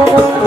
Oh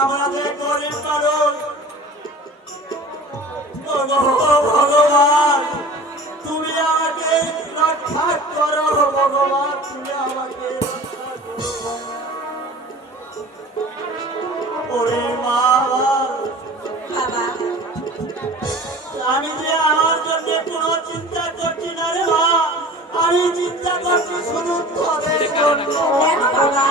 আমরা যে গরিব মানুষ, ভগবান তুমি আমাকে রক্ষা করো, ভগবান তুমি আমাকে রক্ষা করো। ওরে মা, বাবা আমি যে আমার জন্য কোনো চিন্তা করছি না রে মা, আমি চিন্তা করছি শুধু তোদের জন্য। কেন বাবা,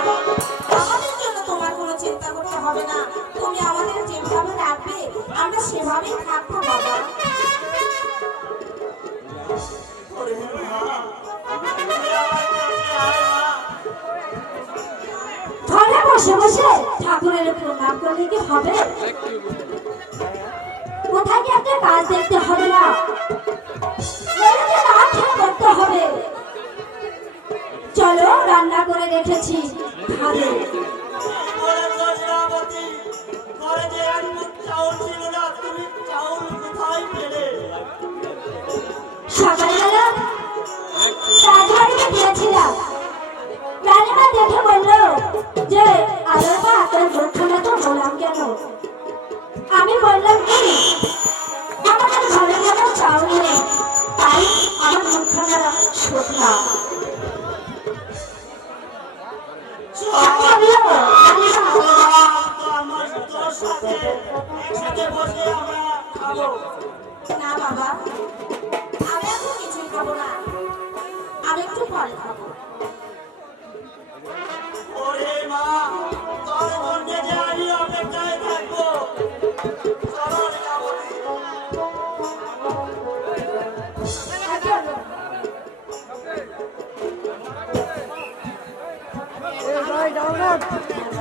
আমাদের জন্য তোমার কোনো চিন্তা করতে হবে না। তুমি আমাদের যেভাবে রাখবে আমরা সেভাবেই থাকবো বাবা। ওরে মা, তুমি আমার কাছে আয় মা। ঘরে বসে বসে ঠাকুরের প্রণাম করলে কি হবে? কোথায় কি একটা কাজ দেখতে হবে না? মেয়েকে না খেয়ে করতে হবে। চলো, রান্না করে রেখেছি, খাবে। ঘরে যে এক মুঠ চাউল ছিল না, তুমি চাউল কোথায় পেলে? সকালবেলা রাজবাড়িতে গিয়েছিলাম। রানীমা দেখে বলল যে আলোটা তোর মুখখানা তো বললাম কেন? আমি বললাম কি আমাদের ঘরে ঘরে চাউল নেই, তাই আমার মুখখানা শুকনা। না বাবা, আমি এখন কিছুই খাবো না, আমি একটু পরে খাবো। ওরে মা, তোর জন্য যে আমি অপেক্ষায় থাকবো। চলো Lilabati.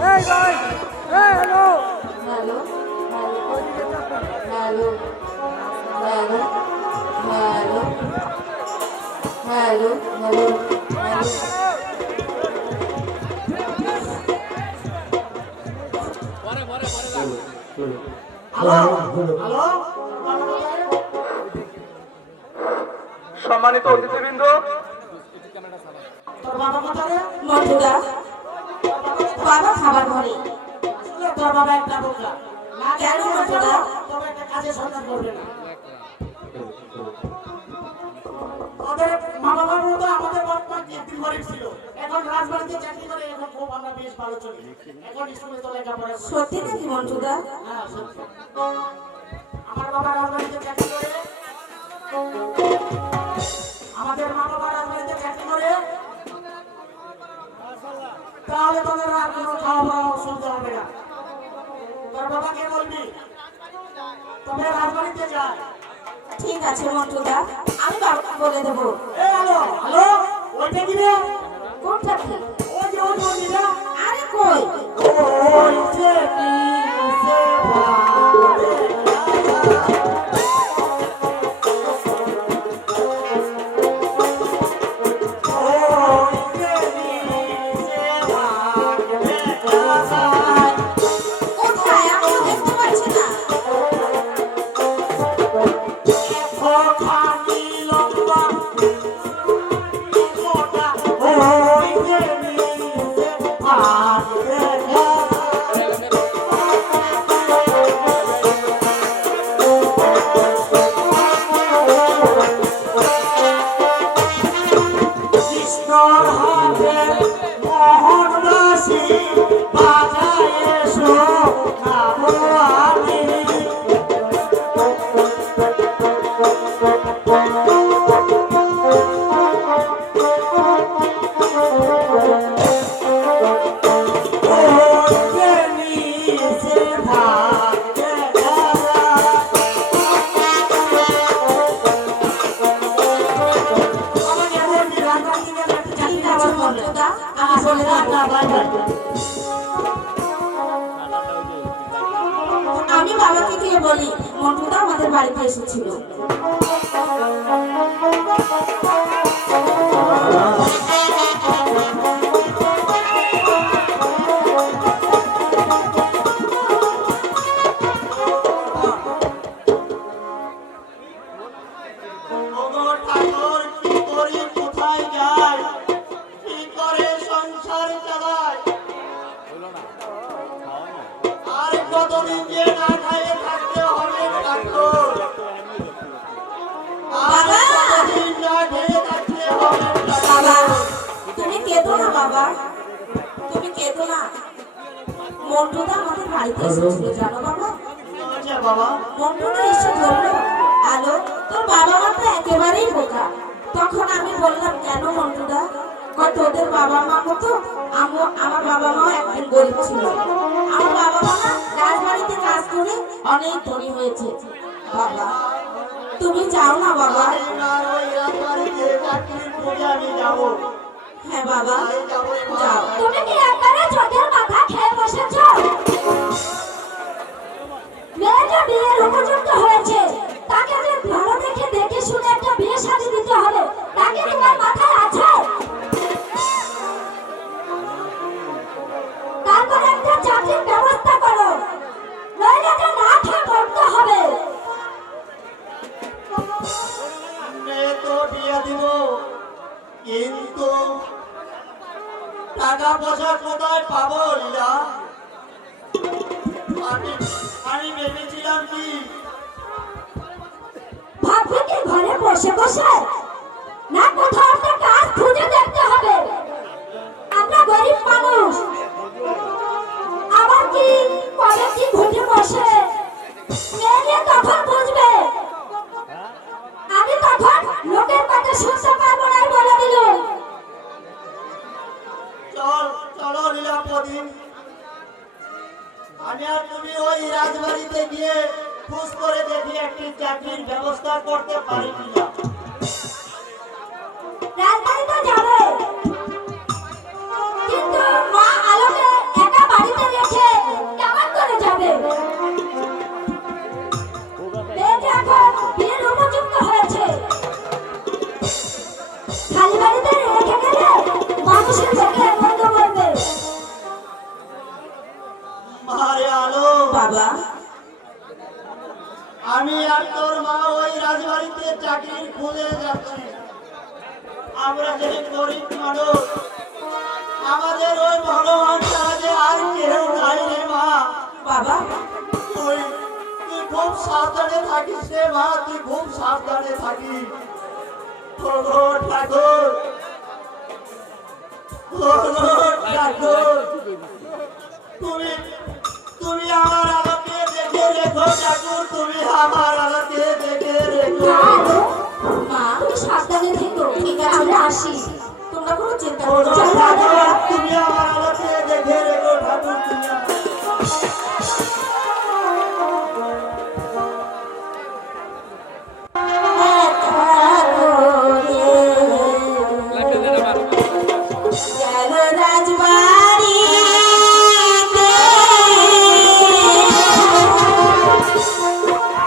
Hello hello hello hello hello hello hello hello. Hello hello, সম্মানিত অতিথিবৃন্দ, তোর বাবা কোথায়? মধুরা, বাবা খাবার ঘরে। আসলে তোর বাবা একটা বোকা। না কেন মধুরা? তবে একটা কাজের সন্ধান করবে না। ওদের মা বাবার মতো আমাদের বাবা একদিন গরিব ছিল, এখন রাজবাড়িতে চাকরি করে, এখন খুব আমরা বেশ ভালো চলি। এখন স্কুলে তো লেখাপড়া করি। সত্যি নাকি মন্টুদা? হ্যাঁ সত্যি। আমার বাবা রাজবাড়িতে চাকরি করে, আমাদের মা বাবা রাজবাড়িতে চাকরি করে, তাহলে তোদের আর কোনো খাওয়া দাওয়া অসুবিধা হবে না। তোর বাবাকে বলবি তবে রাজবাড়িতে যায়। ঠিক আছে মন্টুদা, আমি বাবাকে বলে দেবো। এ হ্যালো হ্যালো, ওইটা কি রে? কোনটা কি? ওই যে ওই মন্দিরটা। আরে কই? ওই যে নিচে ভাবে ওই যে নিচে ভাবে কাসায়। কোথায়? আমি তো দেখতে পাচ্ছি না। খানি লম্বা মোটা ওই যে নিচে ভাবে কৃষ্ণর হাতে মোহনবাসী বাজায় এসো নামো আমি। ঠিক আছে মন্টুদা, আমি বলে দেবো। আমি বাবাকে গিয়ে বলি মন্টুদা আমাদের বাড়িতে এসেছিল। আর কতদিন যে না খাইয়ে থাকতে হবে ডাক্তার। বাবা! কতদিন না খেয়ে থাকতে হবে বাবা ডাক্তার। তুমি কেঁদো না বাবা, তুমি কেঁদো না। মন্টুদা আমাদের বাড়িতে এসেছিল জানো বাবা। আচ্ছা বাবা, মন্টুদা এসে বললো, আলো তোর বাবা মা তো একেবারেই বোকা। তখন আমি বললাম, কেন মন্টুদা? তোদের বাবা মা মতো আমার বাবা মাও একদিন গরিব ছিল। আমার বাবা মা না রাজবাড়িতে কাজ করে অনেক ধনী হয়েছে। বাবা তুমি যাও না বাবা। আমি না ওই রাজবাড়িতে চাকরির খোঁজে আমি যাবো। হ্যাঁ বাবা আমি যাবো মা। যাও। তুমি কি একবারে চোখের মাথা খেয়ে বসেছ? মেয়েটা বিয়ের উপযুক্ত হয়েছে, তাকে যে ভালো দেখে শুনে একটা বিয়ে শাদী দিতে হবে, তাকে তোমার মাথায় আছে? তারপর একটা চাকরির ব্যবস্থা করো, নইলে যে না খেয়ে মরতে হবে। মেয়ে তো বিয়ে দিব, কিন্তু টাকা পয়সা কোথায় পাবো লীলা? আমি ভেবেছিলাম কি ভাববে কি ঘরে বসে বসে? না কোথাও একটা কাজ খুঁজে দেখতে হবে। আমরা গরিব মানুষ, আবার কি কবে কি ঘুরে বসে মেয়ে তখন বুঝবে। আমি তখন লোকের কথা শুনতে পারবো না বলে দিল। চলো লীলা প্রদীপ, আমি আর তুমি ওই রাজবাড়িতে গিয়ে খোঁজ করে দেখি একটি চাকরির ব্যবস্থা করতে পারি কিনা। রাজবাড়িতে যাবে, কিন্তু মা আলোকে একা বাড়িতে রেখে কেমন করে যাবে? মেয়েটা এখন বিয়ের উপযুক্ত হয়েছে, খালি বাড়িতে রেখে গেলে মানুষের চোখে মন্দ করবে। মারে আলো, বাবা আমি আর তোর মা ওই রাজবাড়িতে চাকরির খোঁজে যাচ্ছি। আমরা যে গরিব মানুষ, আমাদের ওই ভগবান ছাড়া যে আর কেউ নাই রে মা। বাবা তুই খুব সাবধানে থাকিস রে মা, তুই খুব সাবধানে থাকিস। ওগো ঠাকুর, ওগো ঠাকুর, তুমি তুমি আমার আলোকে দেখে রেখো ঠাকুর, তুমি আমার আলোকে দেখে রেখো। মা তুমি সাবধানে থেকো, ঠিক আছে আমরা আসি, তোমরা কোনো চিন্তা করো ওগো না। ঠাকুর, তুমি আমার আলোকে দেখে রেখো ঠাকুর, তুমি গেল রাজবাড়ি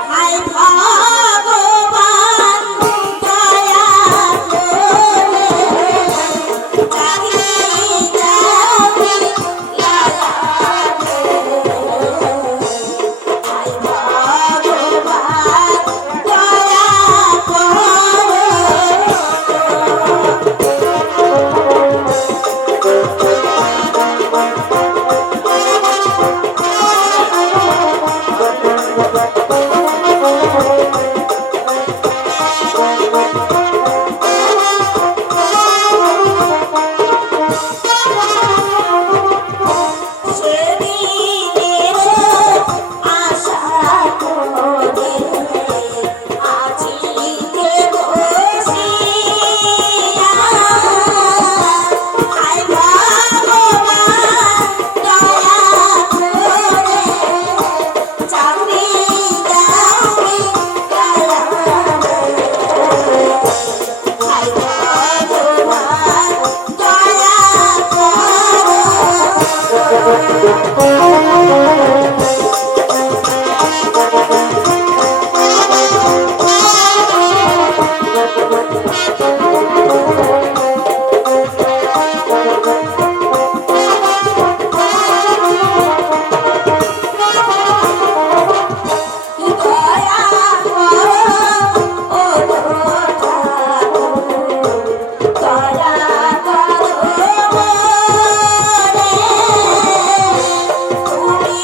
হায় ভগবান দয়া করে চাকরি দাওনি লালা হায় ভগবান দয়া করে সেদিনের আশা করে আছি যে বসিয়া হায় ভগবান দয়া করে চাকরি দাওনি লালা হায় ভগবান দয়া দয়া করো ও ঠাকুর দয়া করো মোরে তুমি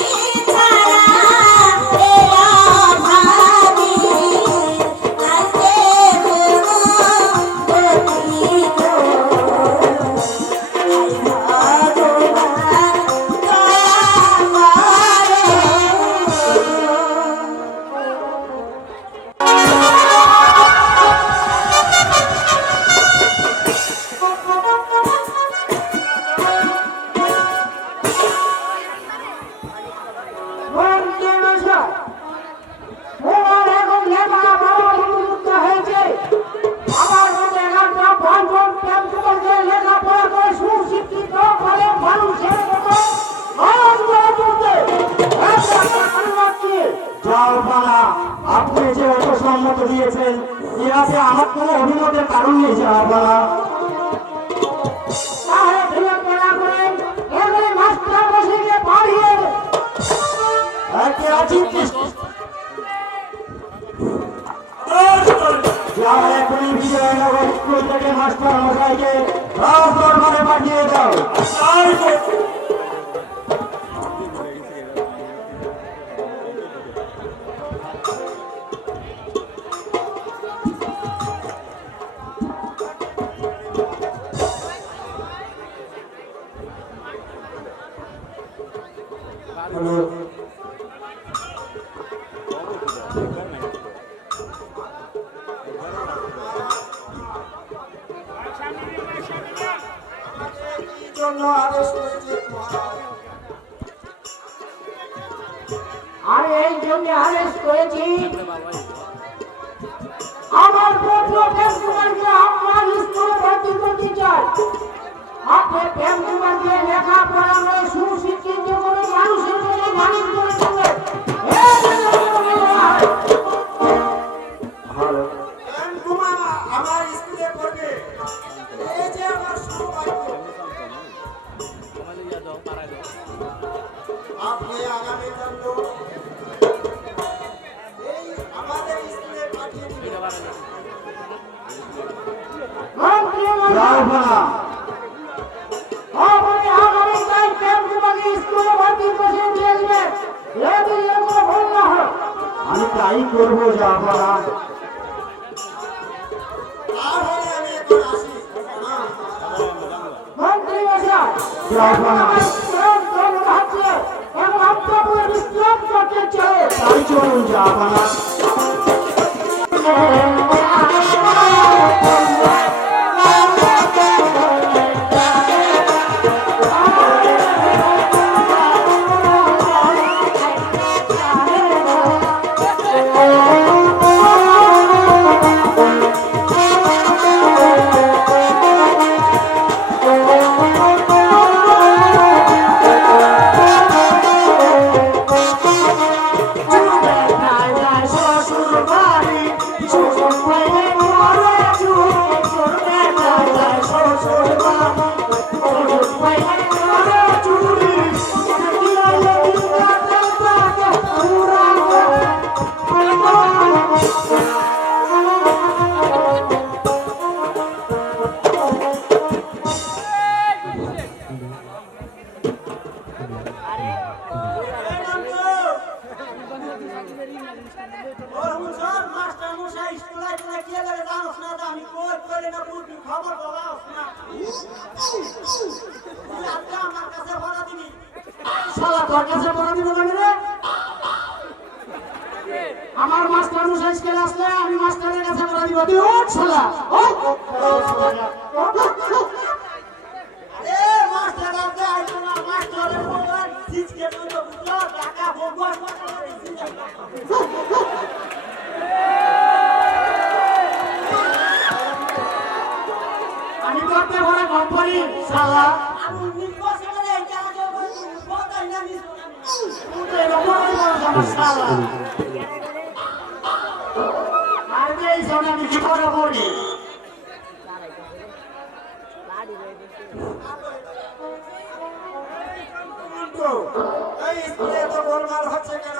তোমার এখন লেখা বাবা মুক্ত হয়েছে আমার মতো 11টা পাঁচজন প্রেমকুমারকে লেখাপড়া করে সুশিক্ষিত করে মানুষের মতো মানুষ গড়ে তুলতে জাহাপানা, আপনি যে অত সম্মত দিয়েছেন এতে আমার কোনো অভিমতের কারণ নেই জাহাপানা। তাহলে লেখাপড়া করে এবারে মাস্টার বসিয়ে পাঠিয়ে এখনই বিজয়নগর স্কুল থেকে মাস্টার মশাইকে রাজ দরবারে পাঠিয়ে দাও। জন্য আদেশ করেছে মহারাজ। আরে এই জন্য আদেশ করেছি আমার পুত্র প্রেমকুমারকে আপনার স্কুলে ভর্তি করতে চাই। আপনি প্রেমকুমারকে লেখাপড়া করে সুশিক্ষিত করে মানুষের মতো মানুষ করে তুলবেন। প্রেমকুমার আমার স্কুলে পড়বে, এই যে আমার সৌভাগ্য। আপনি আগামী কাল এই আমাদের স্কুলে পাঠিয়ে দিবেন। জাহাপানা, আপনি আগামী কাল প্রেমকুমারকে স্কুলে ভর্তি করে দিয়ে দিবেন, যদি এর কোনো ভুল না হয়। আমি তাই করবো জাহাপানা। তাহলে আমি এখন আসি। মন্ত্রী মশাই, জাহাপানা, এখন আপনার বিশ্রাম করতে চাই। তাই চলুন জাহাপানা। আমার মাস্টার মশাই স্কুলে আসলে আমি মাস্টারের কাছে বলে দিব তুই ওঠ শালা আরে মাস্টার কাছে আইছো না মাস্টারের মোবাইল সিজকে তো বুঝলো টাকা ভগবান আমি করতে বড় কোম্পানি শালা আমি নির্বাচন করে এই জায়গা বলতে না মিস তুই তো এরকম বড় শালা এই জন্য আমি বিপদে পড়ি এই স্কুলে তো গোলমাল হচ্ছে কেন?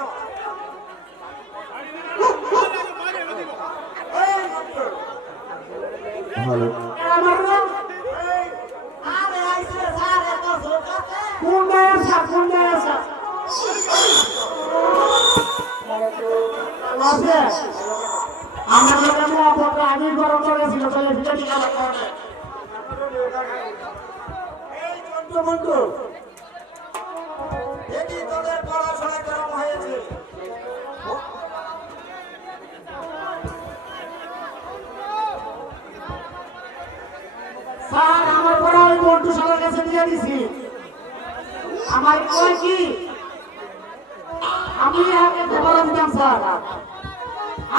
আমাদের আমি গরম করেছিল চলে ভিতরে এই যন্ত্রমন্ত্র দেখি তোদের পড়াশোনা কেমন হয়েছে। স্যার আমার পড়া ওই মন্টু সালের কাছে দিয়ে দিছি। আমার কয় কি আমি আগে দেবরা দিতাম স্যার,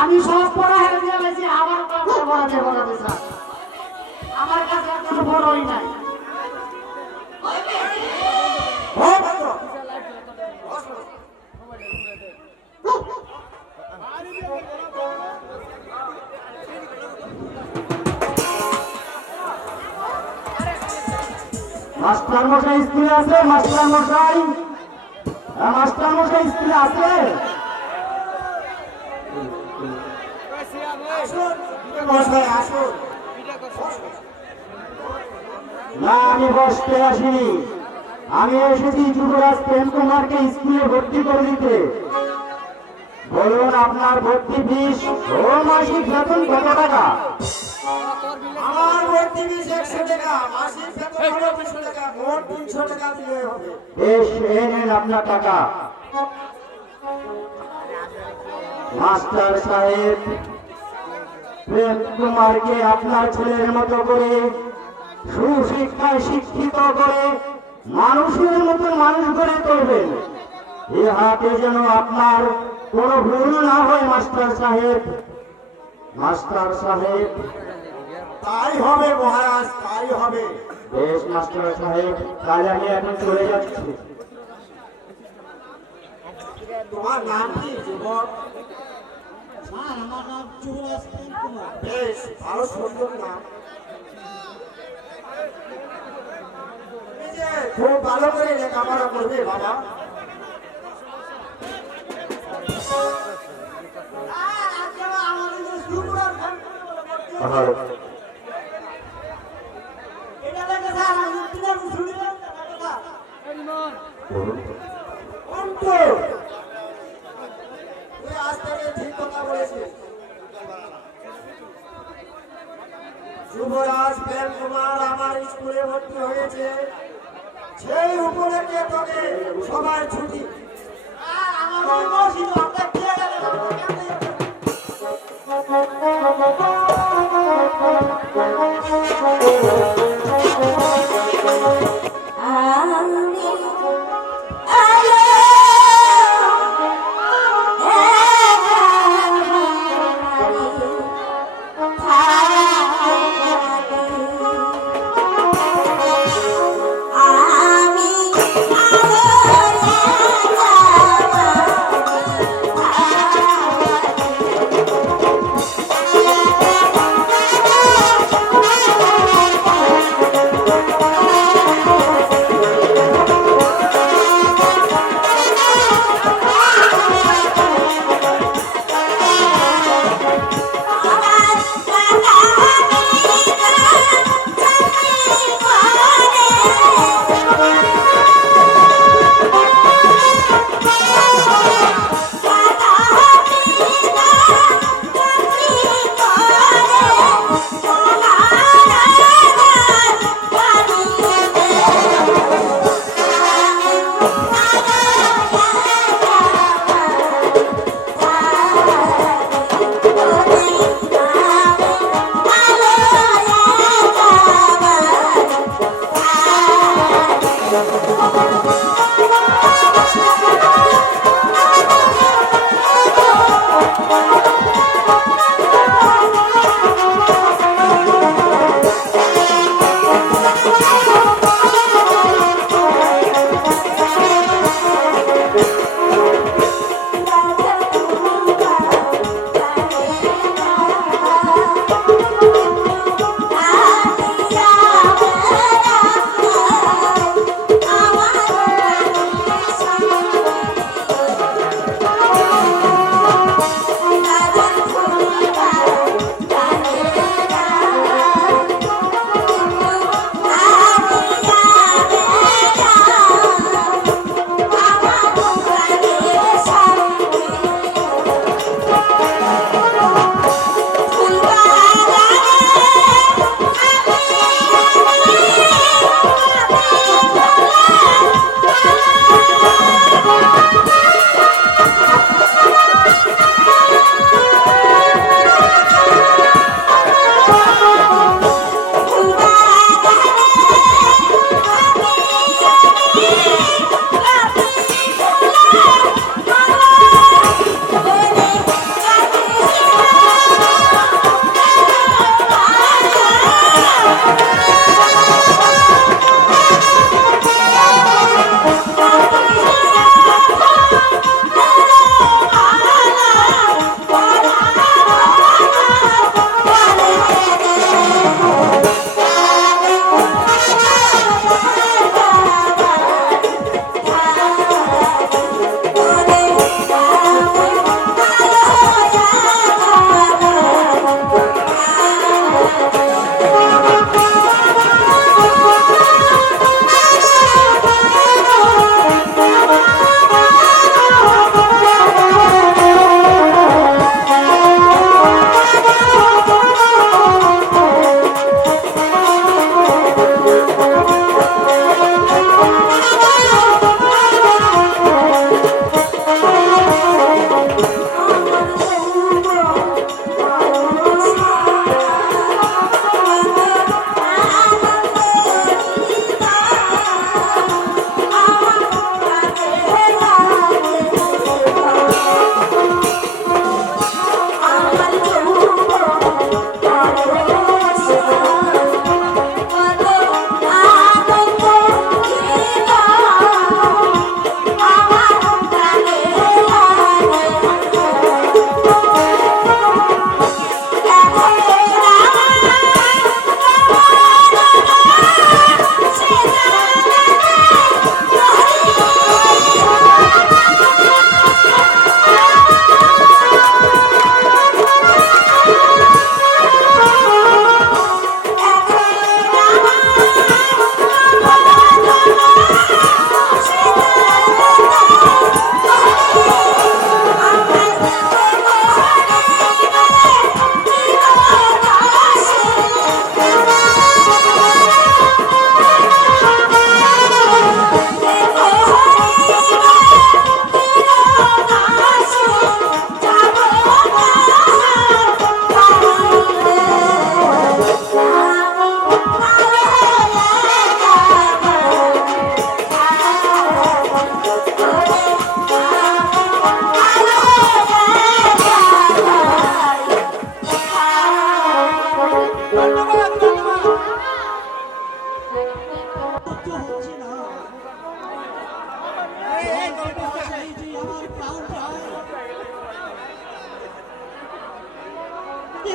আমি সব পড়া হেরে দিয়ে গেছি, আমার কাছে দেবরা দিই স্যার, আমার কাছে কোনো বড়ই নাই। মাস্টার মশাই স্কুলে আছে? মাস্টার মশাই, মাস্টার মশাই স্কুলে আছে? না, আমি বসতে আসিনি, আমি এসেছি যুবরাজ প্রেম কুমারকে স্কুলে ভর্তি করে দিতে। বলুন আপনার ভর্তি ফিস ও মাসিক বেতন কত টাকা? আমার ভর্তি ফিস 100 টাকা, মাসিক বেতন হলো 200 টাকা, মোট 300 টাকা দিলে হবে। বেশ, এই নেন আপনার টাকা। মাস্টার সাহেব, প্রেম কুমারকে আপনার ছেলের মতো করে সুশিক্ষায় শিক্ষিত করে মানুষের মতো মানুষ করে তুলবেন। এ হাতে যেন আপনার কোনো ভুল না হয় মাস্টার সাহেব। মাস্টার সাহেব, তাই হবে মহারাজ, তাই হবে। বেশ মাস্টার সাহেব, তাহলে আমি এখন চলে যাচ্ছি। তোমার নাম কি যুবক? স্যার, আমার নাম যুবরাজ প্রেম কুমার। বেশ ভালো, সুন্দর নাম। এই যে খুব ভালো করে লেখাপড়া করবে বাবা। এটা দেখে স্যার, আমি তিনের শুনলাম কথা। অন্তু, তুই আজ থেকে ঠিক কথা বলেছিস। যুবরাজ প্রেম কুমার আমার স্কুলে ভর্তি হয়েছে, সেই উপলক্ষে তোকে সবার ছুটি। আমার মসজিদ অর্ধেক দিয়ে গেল। আমি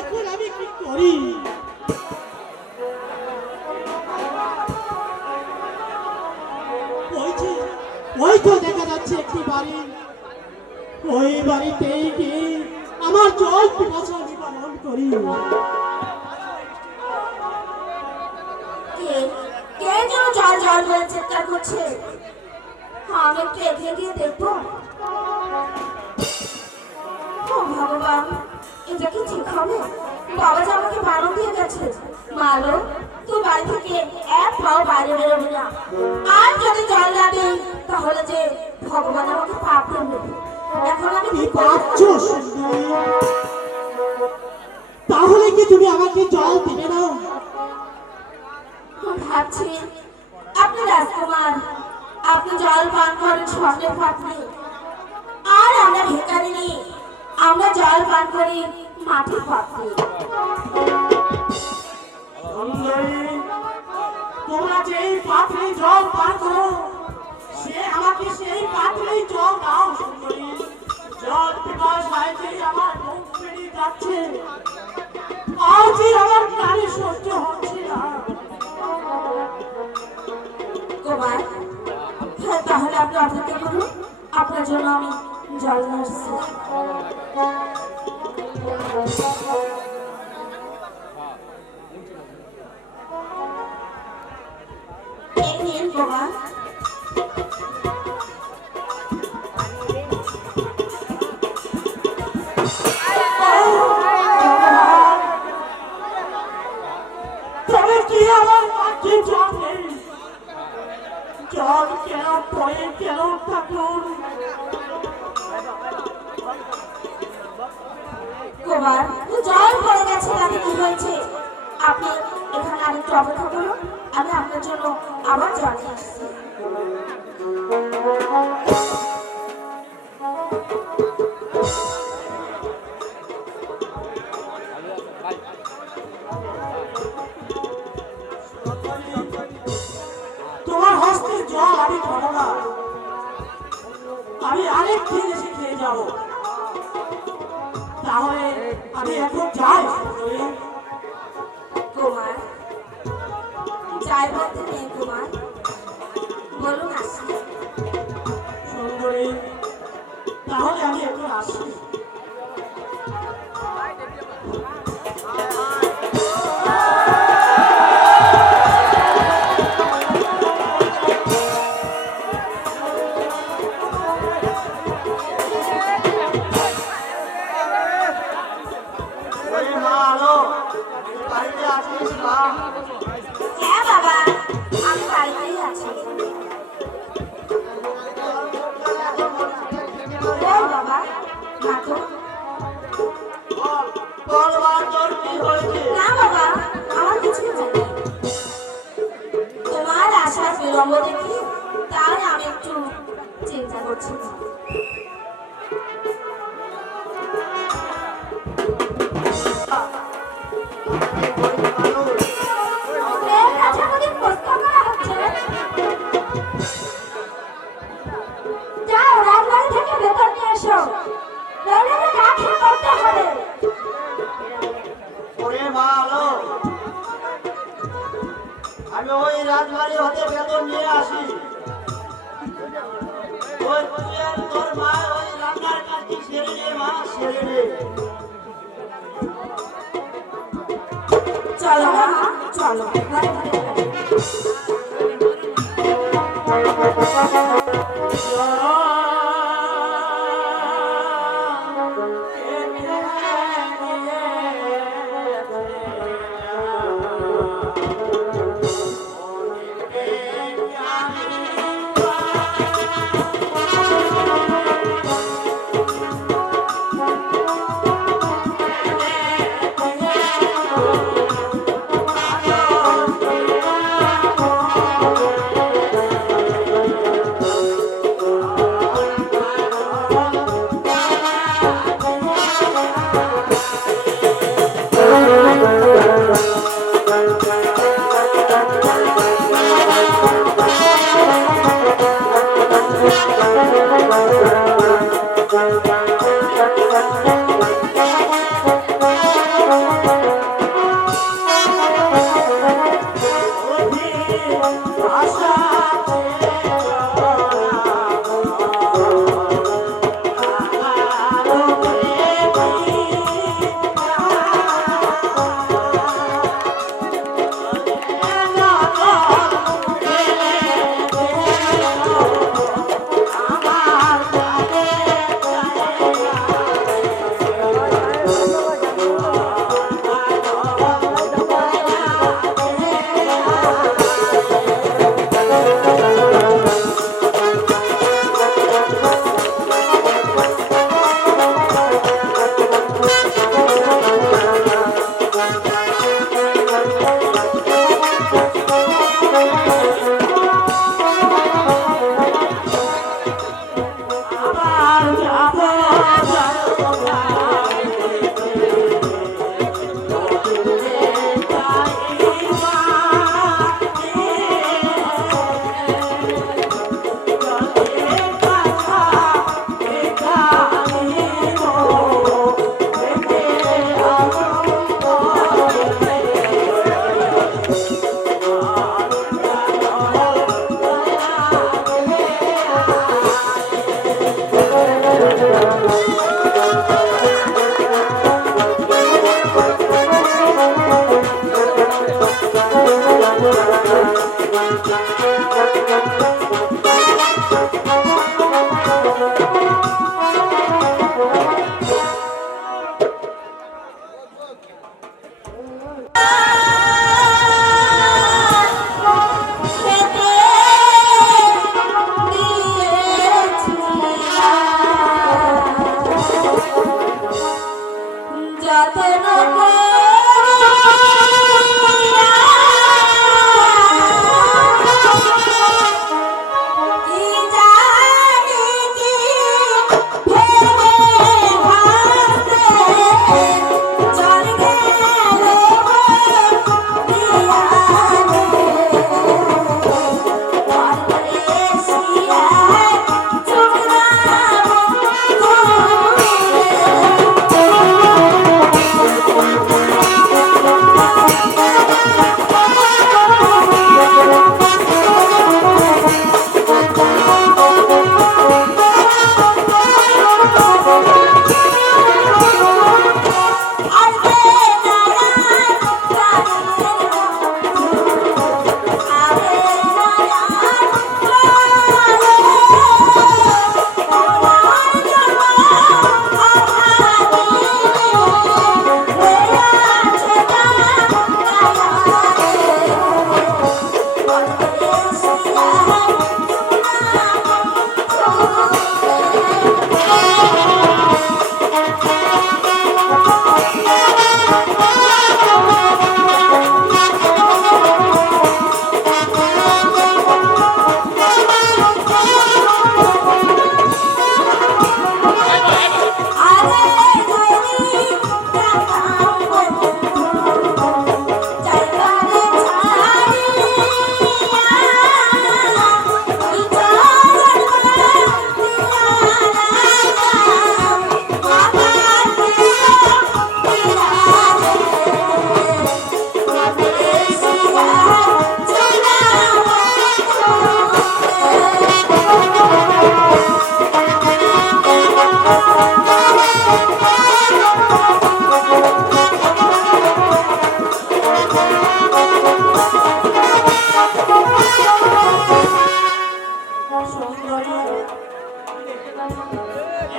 এখন আমি কি করি? ওই তো দেখা যাচ্ছে একটি বাড়ি, ওই বাড়িতেই গিয়ে আমার জল পিপাসা নিবারণ করি। কে কে যেন জল জল করে চিৎকার করছে। আমি একটু এগিয়ে গিয়ে দেখবো। ও ভগবান, এটা কি ঠিক হবে? বাবা যে আমাকে বারণ দিয়ে গেছে, মালো তুই বাড়ি থেকে এক পাও বাইরে বেরোবি না, আর যদি জল না দিই তাহলে যে ভগবান আমাকে পাপ করবে। এখন আমি কি পাচ্ছ সুন্দরী? তাহলে কি তুমি আমাকে জল দিবে না? ভাবছি আপনি রাজকুমার, আপনি জল পান করেন স্বর্ণের পাত্রে, আর আমরা ভিখারিনী, আমরা জল পান করি মাটির পাত্রে। তোমরা যেই পাত্রে জল পান করো, সে আমাকে সেই পাত্রেই জল দাও সুন্দরী। জল পিপাসায় যে আমার মুখ পেরিয়ে যাচ্ছে, আর যে আমার প্রাণে সহ্য হচ্ছে না। কুমার, হ্যাঁ, তাহলে আপনি অপেক্ষা করুন, আপনার জন্য আমি জল নিয়ে আসছি। এই নিন কুমার। তবে কি আমার মাঝে জল নেই? জল কেন পড়ে কেন ঠাকুর? কুমার, জল পড়ে গেছে, তাতে কি হয়েছে? আপনি এখানে আরেকটু অপেক্ষা করুন, আমি আপনার জন্য আবার জল নিয়ে আসছি। তোমার হস্তে জল আমি খাবো না, আমি আরেক দিন এসে খেয়ে যাব। তাহলে আমি এখন যাই সুন্দরী। কুমার, যাই বলতে নেই কুমার, বলুন আসি। সুন্দরী, তাহলে আমি এখন আসি। ওরে মা আলো, বাড়িতে আছিস মা? হ্যাঁ বাবা, আমি বাড়িতেই আছি। বল বাবা, মাথো। বল মা, তোর কি হয়েছে? না বাবা, আমার কিছুই হয়নি। তোমার আসার বিলম্ব দেখি, তাই আমি একটু চিন্তা করছি। মেয়ের কাছে আমাদের প্রশ্ন করা হচ্ছে। যাও, রাজবাড়ি থেকে ভেতর নিয়ে এসো, নইলে তো না খেয়ে মরতে হবে। ওরে মা আলো, আমি ওই রাজবাড়ি হতে বেতন নিয়ে আসি। ওই তুই আর তোর মা ওই রান্নার কাজটি সেরে নে মা, সেরে নে। চলো মা, চলো ঘরে ঘরে ঘরে।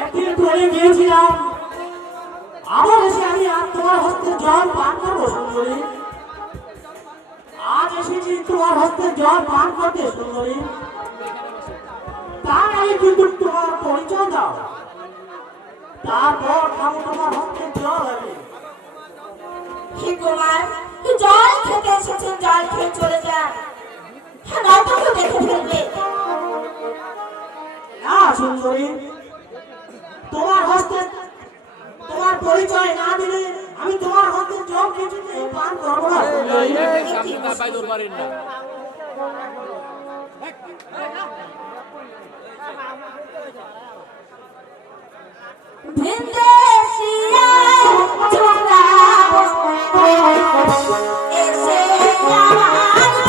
একদিন ট্রেনে গিয়েছিলাম, আবার এসে আমি আর তোমার হস্তে জল পান করবো সুন্দরী। আজ এসেছি তোমার হস্তে জল পান করতে সুন্দরী। তার আগে কিন্তু তোমার পরিচয় দাও, তারপর খাবো তোমার হস্তে জল হবে। হে কুমার, তুই জল খেতে এসেছেন, জল খেয়ে চলে যা, হ্যাঁ নয়তো কেউ দেখে ফেলবে। না সুন্দরী, তোমার হস্তে তোমার পরিচয় না দিলে আমি তোমার হস্তে জল কিছুতে পান করবো না সুন্দরী। ভিনদেশিয়া ছোড়া এসে আমার বাড়ি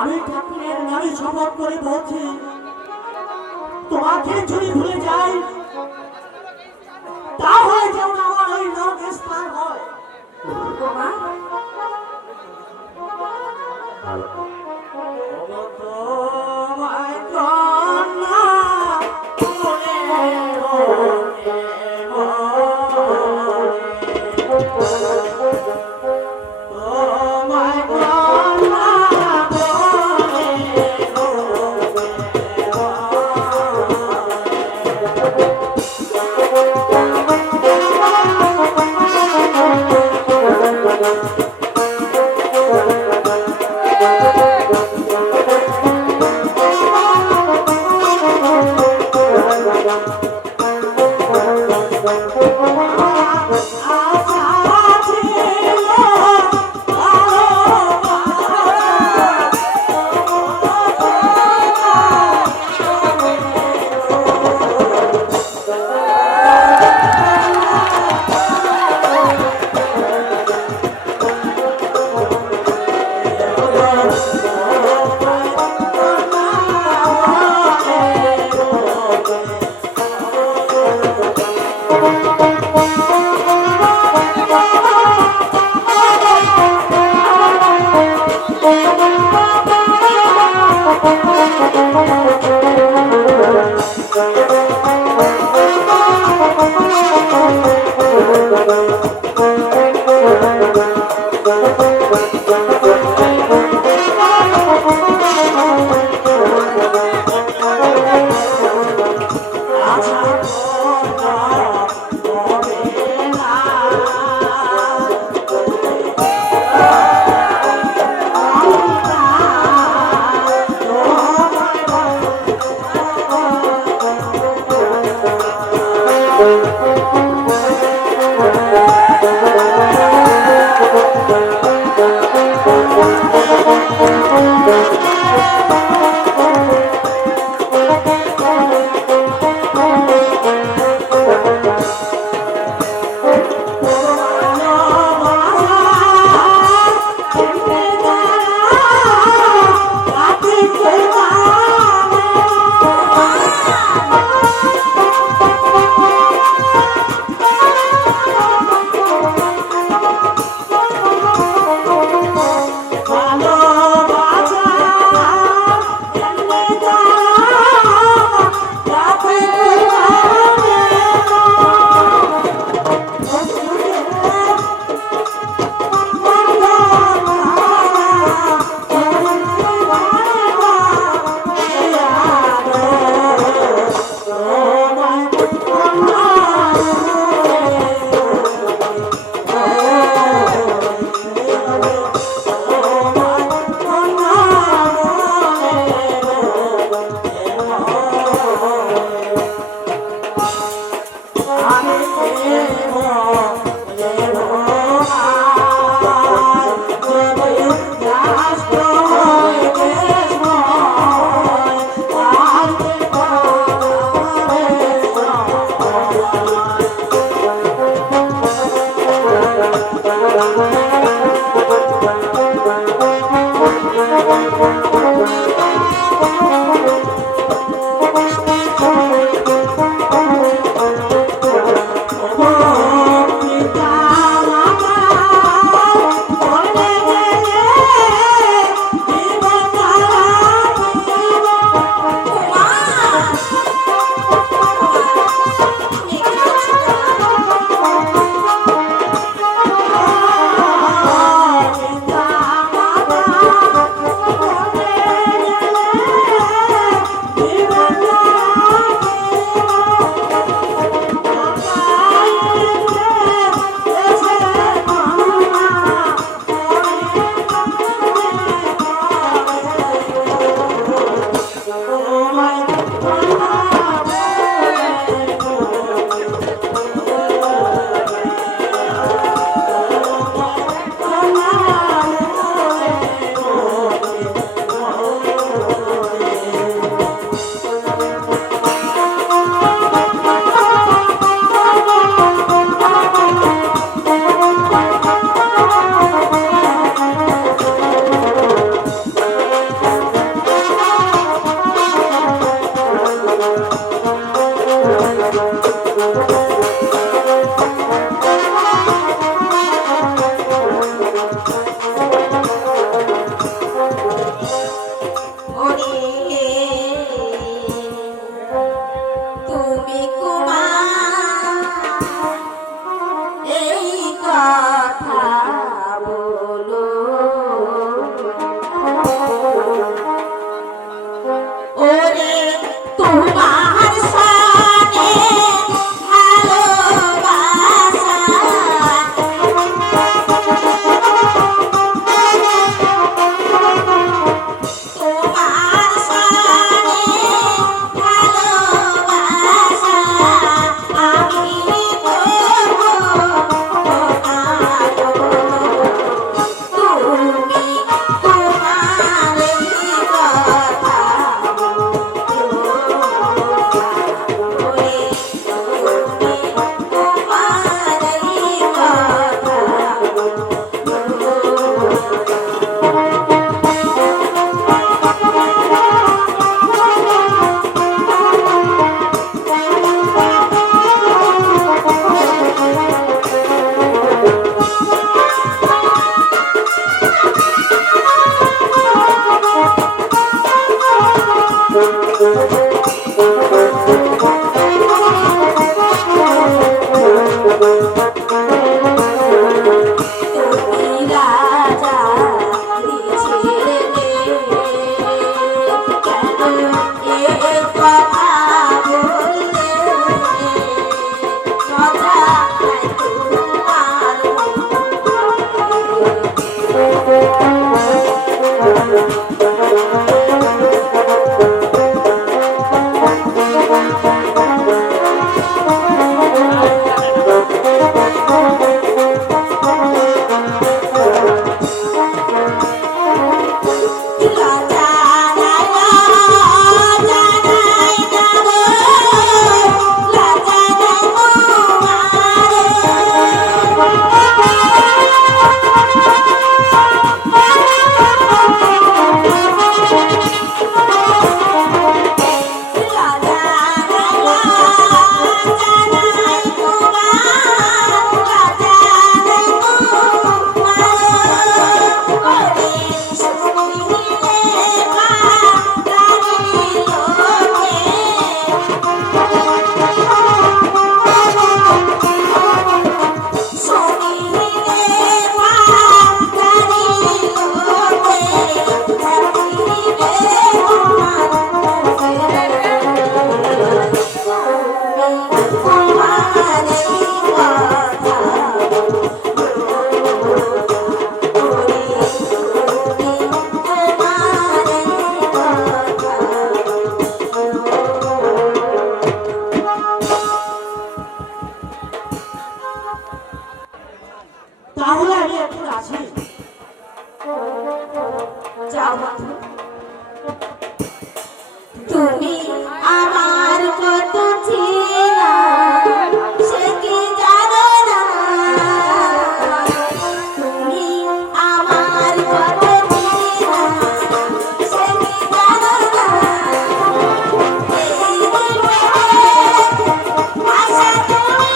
আমি ঠাকুরের নামে শপথ করে বলছি, তোমাকে যদি ভুলে যাই তাহলে যেমন আমার ওই নরকে স্থান হয়। ওমা, তোমায় কন্যা মনে তোমায় কন্যা তুমি আমার কত চেনা সে কি জানো না তুমি আমার কত চেনা সে কি জানো না এই জীবনে আশা তুমি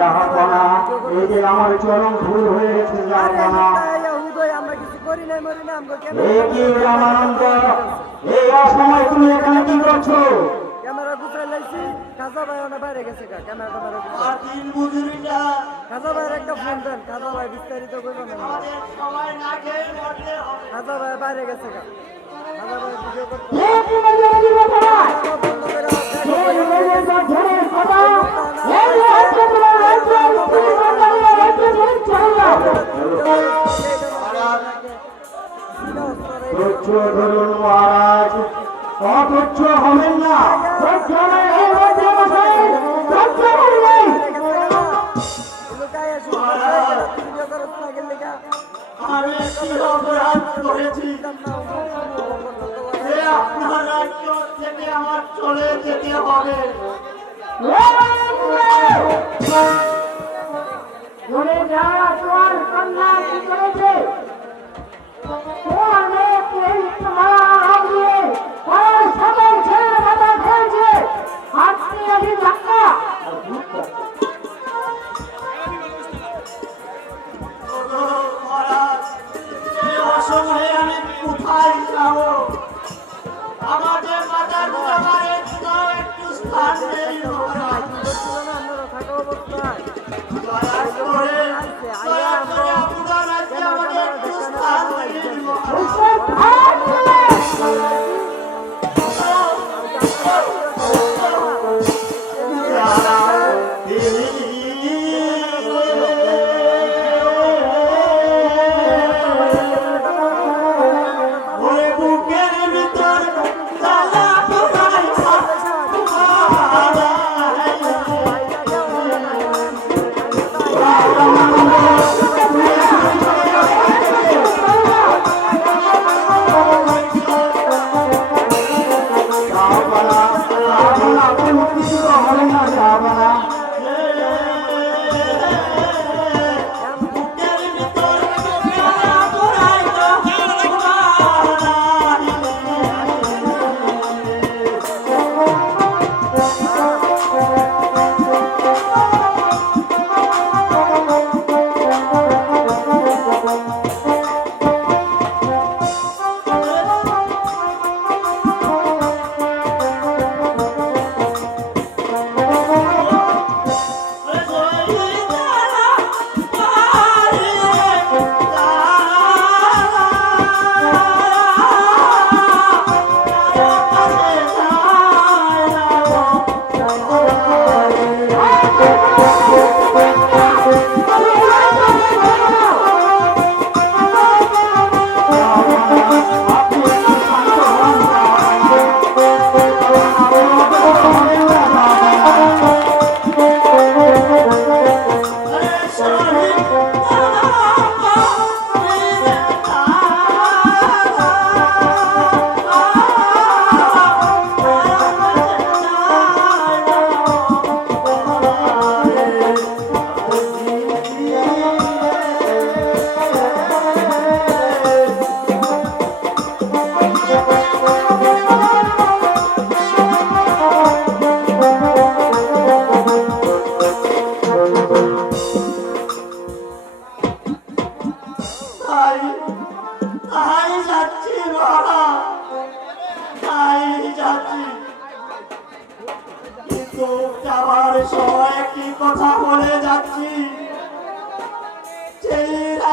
জাহাপনা, এই যে আমার চরম ভুল হয়ে গেছে জাহাপনা। এই কি রামানন্দ, এই অসময় তুমি এখানে কি করছো? ক্যামেরা গুছাই লাইছি, খাজা ভাই ওনা বাইরে গেছে গা, ক্যামেরাটা বাইরে গেছে। আর দিন মজুরিটা খাজা ভাইয়ের একটা ফোন দেন, খাজা ভাই বিস্তারিত কইব না। আমাদের সবাই না খেয়ে মরলে হবে। খাজা ভাই বাইরে গেছে গা। খাজা ভাই ভিডিও করতে এই কি মজুরি কথা? বন্ধ করে এই মেয়েদের ঘরের কথা, এই হচ্ছে তোমার রাজ্য, স্ত্রী বাঙালি রাজ্য ছেড়ে চলে যাও। ধৈর্য ধরুন মহারাজ, অধৈর্য হবেন না। ধৈর্য নেই এই রাজ্য মশাই, ধৈর্য নেই। ভিডিও করতে না গেলে গা আমি কি অপরাধ করেছি যে আপনার রাজ্য থেকে আমার চলে যেতে হবে? বলে যারা তোমার কন্যা কি করেছে? তোমার মেয়েকে তোমার নাম দিয়ে তার সকল ছেলে মাথা খেয়েছে। আপনি আগে ধাক্কা ওগো মহারাজ, এই অসময়ে আমি কোথায় যাব? আমাদের মাতার আমার একটু স্থান নেই মহারাজ। আপনারা থাকা অবস্থায় দয়া করে আপনার রাজ্যে আমাদের একটু স্থান দিন মহারাজ।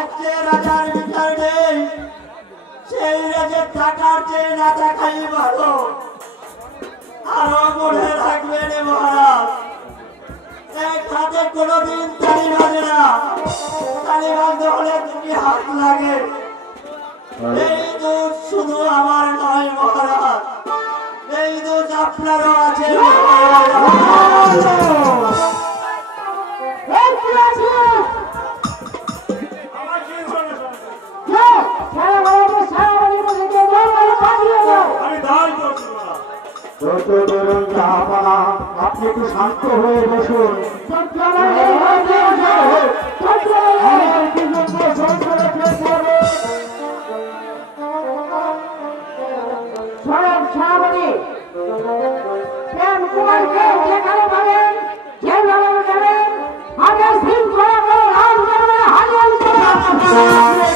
আজকে রাজার বিচার নেই, সেই রাজে থাকার চেয়ে না থাকাই ভালো। আরো মনে রাখবেন মহারাজ, এক হাতে কোনোদিন তালি বাজে না, তালি বাজতে হলে দুটি হাত লাগে। এই দোষ শুধু আমার নয় মহারাজ, এই দোষ আপনারও আছে। আপনি একটু শান্ত হয়ে বসুন।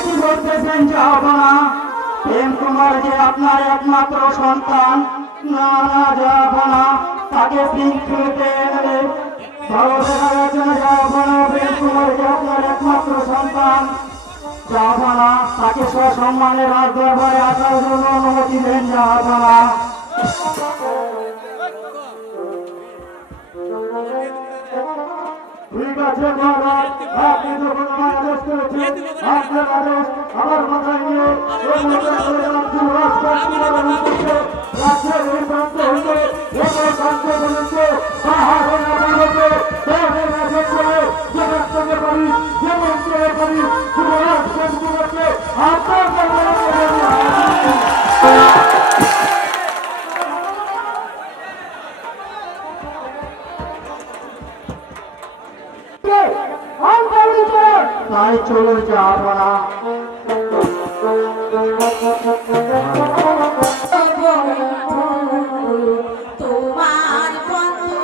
কি বলতেছেন জাহাপনা? প্রেম কুমার যে আপনার একমাত্র সন্তান, না না জাহাপনা, তাকে শৃঙ্খলিতে এনে ভালো দেখার জন্য জাহাপনা, প্রেম কুমার যে আপনার একমাত্র সন্তান, জাহাপনা তাকে সসম্মানে রাজ দরবারে আসার জন্য অনুমতি দেন জাহাপনা। ঠিক আছে মহারাজ, আপনি যখন আমার আদেশ করেছেন, আপনার আদেশ আমার মাথায় নিয়ে রাজ্যের এই প্রান্ত হইতে এবার প্রান্ত পর্যন্ত পাহাড়ের আদালতে যে রাষ্ট্রকে পারি, যে মন্ত্রকে পারি, যুবরাজ করতে আপনার তাই চলে যাওয়া। তোমার বন্ধু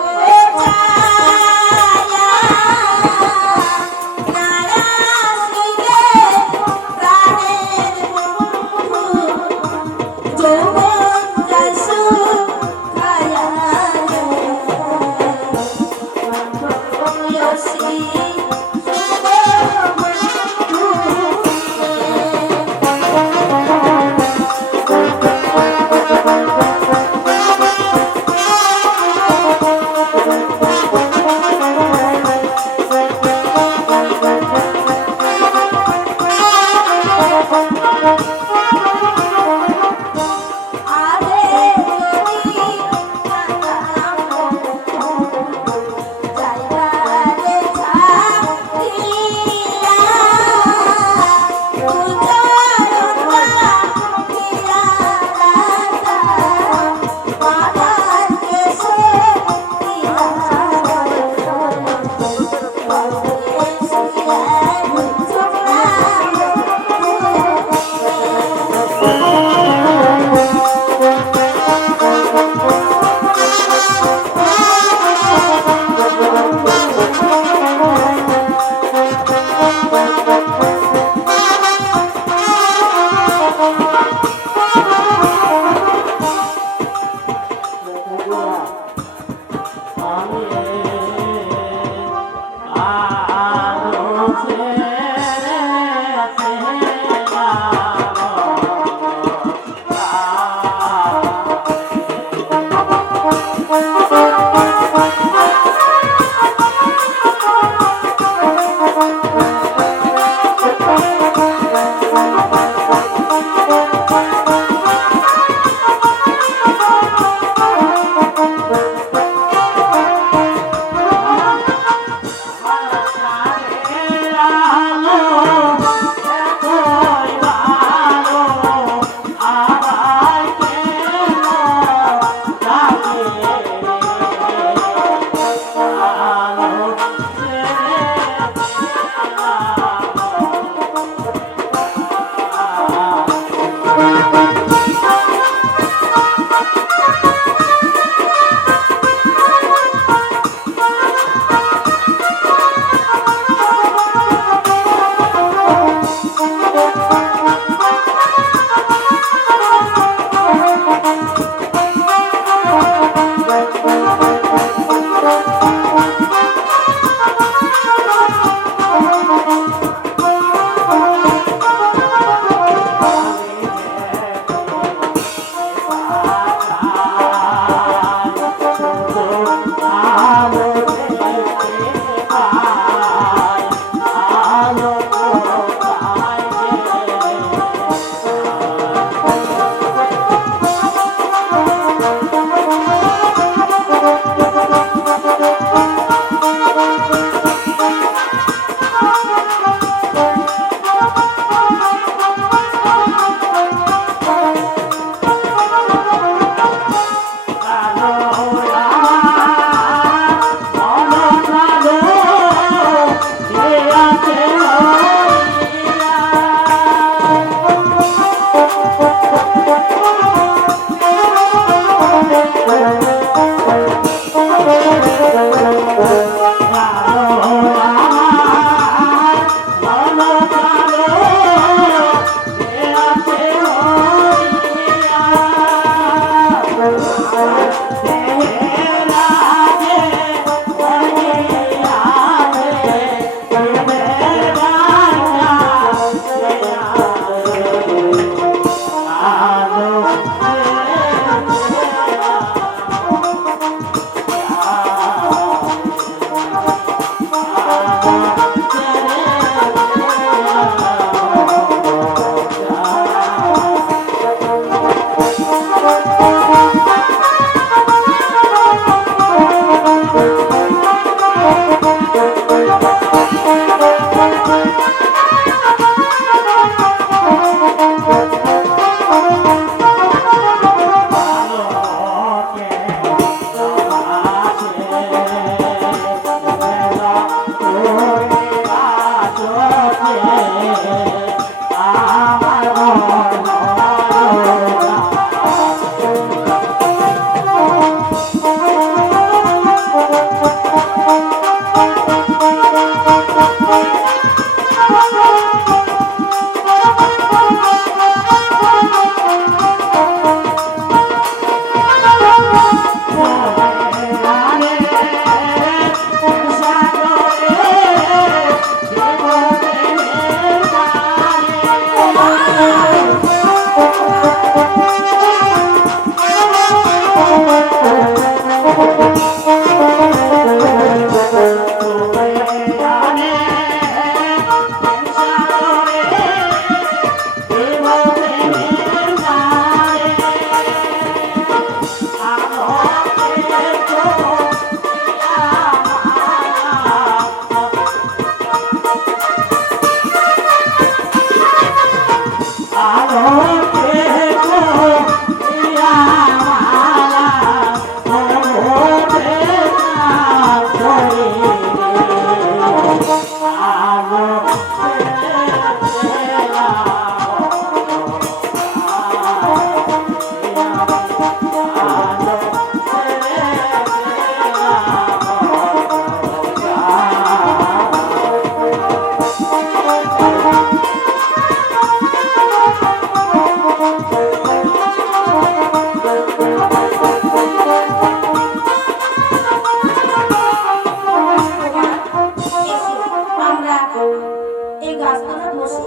এই গাছতলা বসে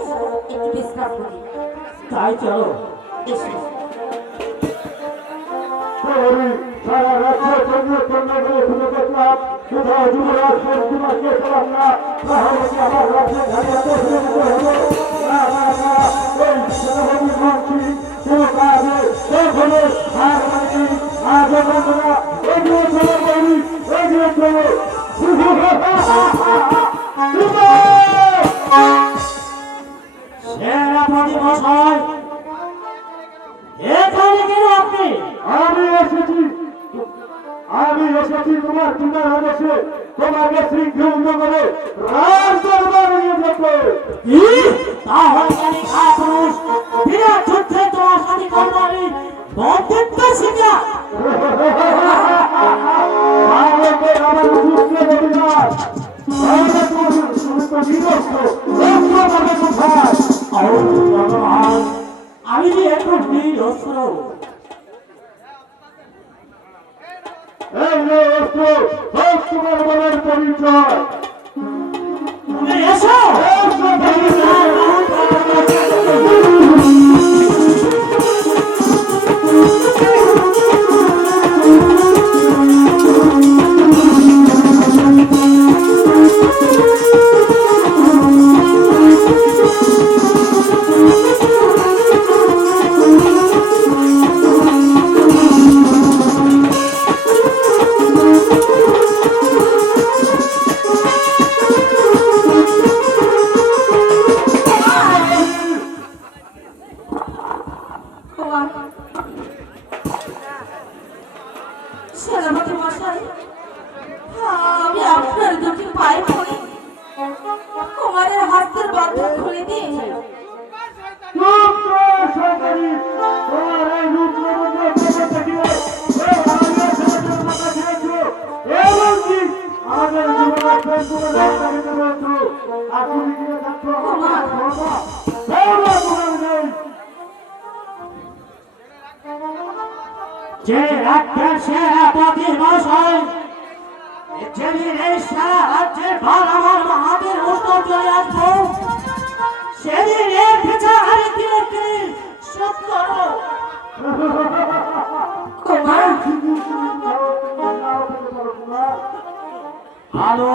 একটু বিশ্রাম করি। তাই চলো। এসো। প্রহরী সারা রাজ্য কেন্দ্রে কেন্দ্রে গিয়ে খুঁজে দেখলাম কোথাও যুবরাজ কুমারকে পেলাম না। তাহলে কি আমার রাজ্যে ঘাটিয়াতে ফিরে যেতে হবে? না না না, এই সেনাপতি মন্ত্রী কোনো কাজে কখনো হার মানেনি। আজ বন্ধুরা এগিয়ে চলো বলি, এগিয়ে চলো। সেনাপতি মশাই, এখানে কেন আপনি? আমি এসেছি তোমার পিতার আদেশে তোমাকে শৃঙ্খল করে রাজ দরবারে নিয়ে যেতে। কি? তাহলে জানি খায় পুরুষ বিরাট যুদ্ধে তোমার সাথে করবানি বন্ধুত্ব শিখা। তাহলে তো আমার যুদ্ধে দেবে না। তাহলে তুমি তো নিরস্ত ভাবে কোথায়? ভগবান, আমি যে একটু নিরস্ত্র। এই নে অস্ত্র, সব তোমার বলের পরিচয়। তুমি এসো। সেনাপতি মশাই, আমি আপনার দুটি পায়ে পড়ে কুমারের হাতের বন্ধন খুলে দিয়ে যে রাজ্যের সেনাপতি মশাই, যেদিন এই সারা রাজ্যের ভার আমার হাতের উত্তর চলে আসবো, সেদিন এর বিচার আমি কিনে কিনে শোধ করো। আলো,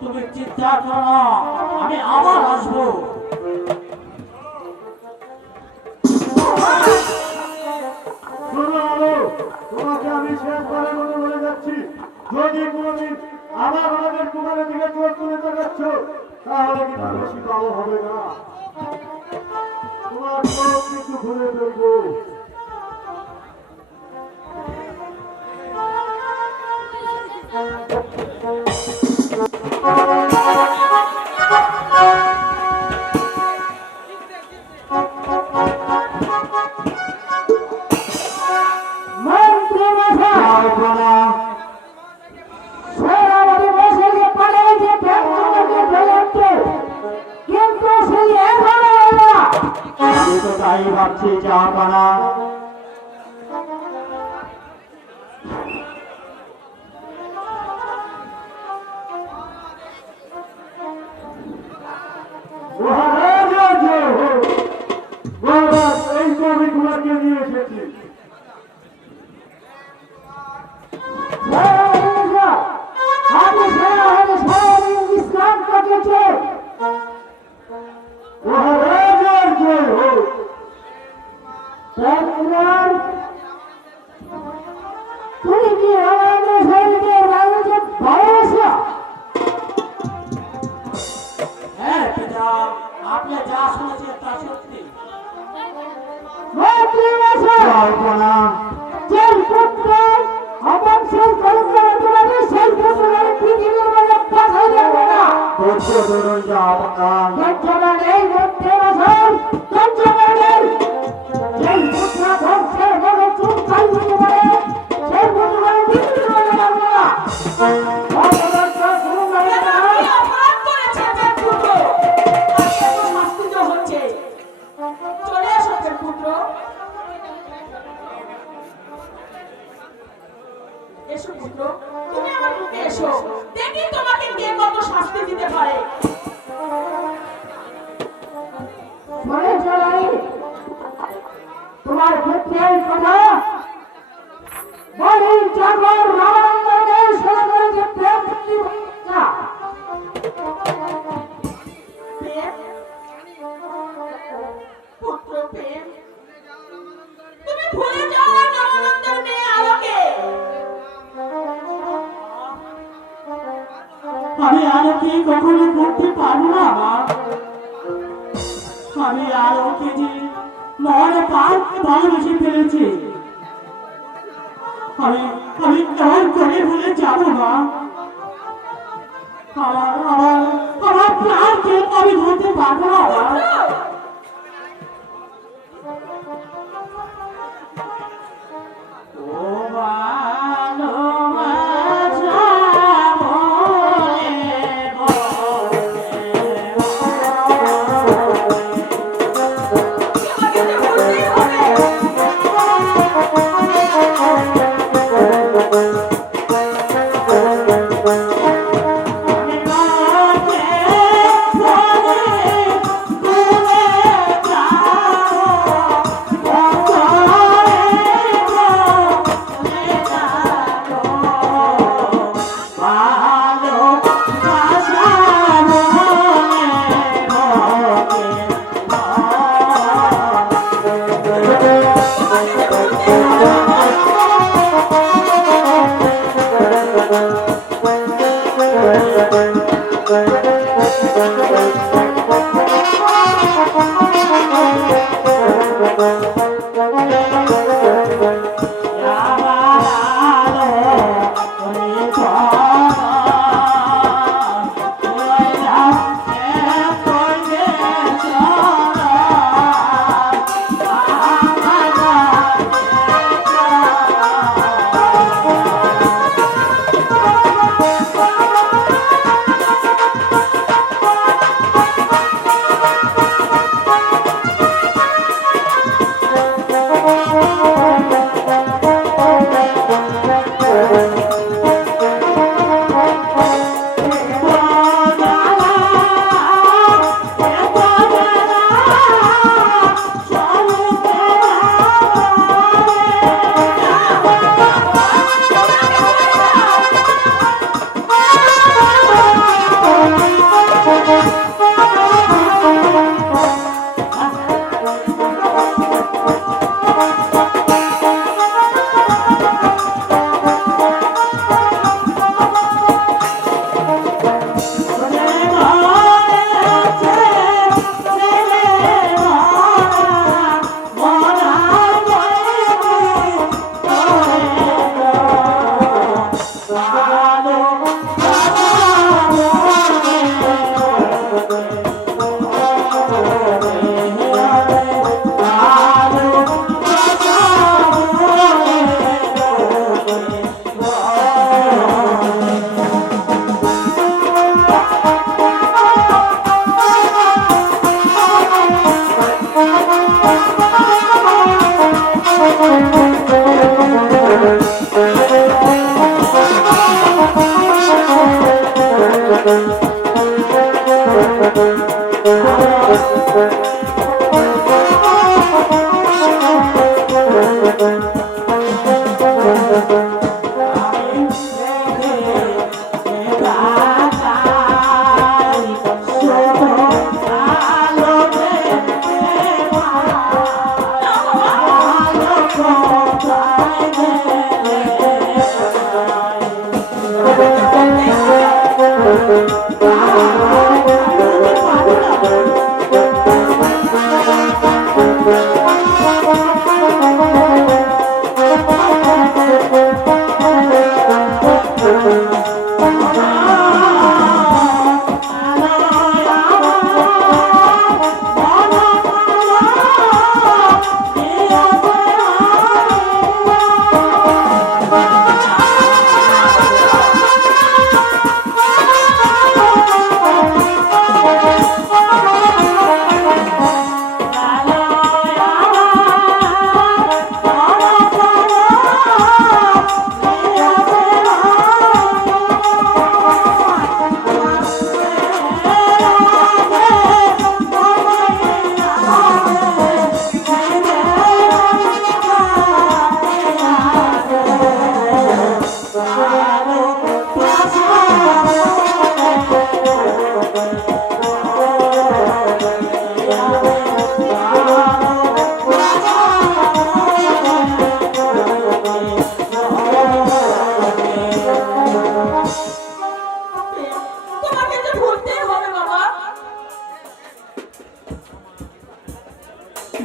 তুমি চিন্তা করো না, আমি আবার আসবো। তোমাকে আমি শেষবারের মতো বলে যাচ্ছি, যদি কোনদিন আবার আমাদের কুমারের দিকে চোখ তুলে দেখাচ্ছ, তাহলে কিন্তু বেশি ভালো হবে না। তোমার চোখ কিন্তু খুলে ফেলবো। আমি তো তাই ভাবছি জাহাপানা। এই কবি কুমারকে নিয়ে এসেছি। মহারাজার জয় হোক। তুমি কি আমাদের শরীরে রাজা ভালোবাসা? হ্যাঁ পিতা, আপনি যা শুনেছেন তা সত্যি। কল্পনা সেই পুত্র আমার সেই কল্পনা সেই পুত্রের পৃথিবীর মধ্যে পাঠাই যাবে না। ধৈর্য ধরুন জাহাপানা। ধৈর্যবান এই মধ্যে বছর ধৈর্যবান সেই পুত্র ধ্বংসের বড় চুপ চাই দিতে পারে সেই পুত্রের পৃথিবীর মধ্যে যাবে না। এসো পুত্র, তুমি আমার বুকে এসো, দেখি তোমাকে কে কত শাস্তি দিতে পারে। আর কি কখনো করতে পারবো না মা। আমি আর ওকে যে মন প্রাণ ভালোবেসে ফেলেছি। আমি আমি কেমন করে ভুলে যাবো মা। আমার আমার আমার প্রাণকে আমি ধরতে পারবো না মা। ও ভালোবাসা বলে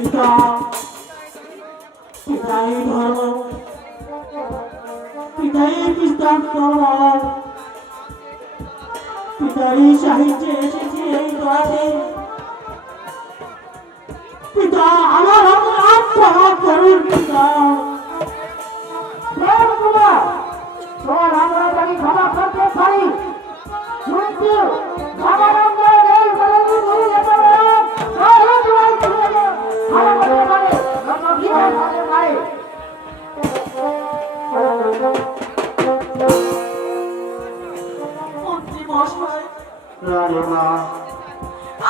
পিতা পিতাই ধর্ম পিতাই বিস্তার তরবার পিতাই সাহিত্যে এসেছে এই দয়াতে পিতা আমার অপরাধ ক্ষমা করুন পিতা তোর আমরা যদি ক্ষমা করতে পারি কিন্তু ক্ষমার মন্ত্রী মশাই, রানীমা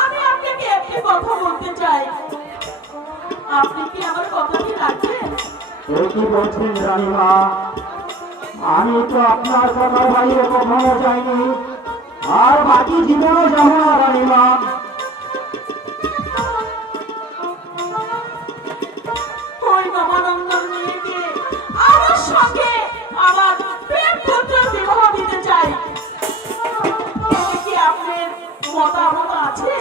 আমি আপনাকে একটি কথা বলতে চাই, আপনি কি আমার কথাটি রাখবেন? এই কি বলছেন রানীমা? আমি তো আপনার কথার বাইরে কখনো যাইনি আর বাকি জীবনও যাবো না রানীমা। ওই নবানন্দর মেয়েকে আমার সঙ্গে আমার প্রেম পুত্র বিবাহ দিতে চাই, এতে কি আপনার মতামত আছে?